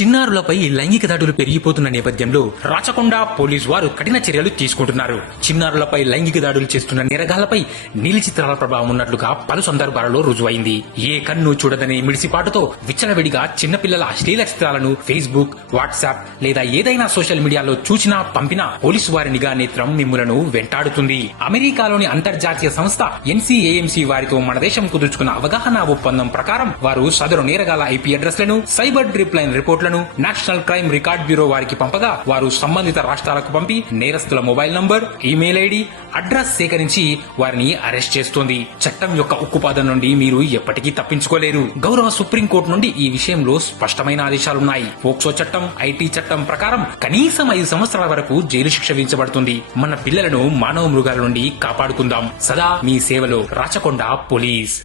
చిన్నారులపై లైంగిక దాడులు పెరిగిపోతున్న నేపథ్యంలో రాచకొండ పోలీసు వారు కఠిన చర్యలు తీసుకుంటున్నారు. చిన్నారులపై లైంగిక దాడులు చేస్తున్న నేరగాళ్ళపై నీలి చిత్రాల ప్రభావం ఉన్నట్లుగా పలు సందర్భాలలో రుజువైంది. ఏ కన్ను చూడదనే మిడిసిపాటుతో విచ్చలవిడిగా చిన్నపిల్లల అశ్లీల చిత్రాలను ఫేస్బుక్ వాట్సాప్ లేదా ఏదైనా సోషల్ మీడియాలో చూసినా పంపినా పోలీసు వారి నిఘా నేత్రం మిమ్ములను వెంటాడుతుంది. అమెరికాలోని అంతర్జాతీయ సంస్థ ఎన్సీఏఎంసీ వారితో మన దేశం కుదుర్చుకున్న అవగాహన ఒప్పందం ప్రకారం వారు సదరు నేరగాల ఐపీ అడ్రస్లను సైబర్ డ్రిప్ లైన్ రిపోర్ట్లను నేషనల్ క్రైమ్ రికార్డ్ బ్యూరో వారికి పంపగా వారు సంబంధిత రాష్ట్రాలకు పంపి నేరస్తుల mobile number email ID address సేకరించి వారిని అరెస్ట్ చేస్తోంది. చట్టం యొక్క ఉక్కుపాదం నుండి మీరు ఎప్పటికీ తప్పించుకోలేరు. గౌరవ సుప్రీంకోర్టు నుండి ఈ విషయంలో స్పష్టమైన ఆదేశాలున్నాయి. పోక్సో చట్టం ఐటీ చట్టం ప్రకారం కనీసం ఐదు సంవత్సరాల వరకు జైలు శిక్ష విధించబడుతుంది. మన పిల్లలను మానవ మృగాల నుండి కాపాడుకుందాం. సదా మీ సేవలో రాచకొండ పోలీస్.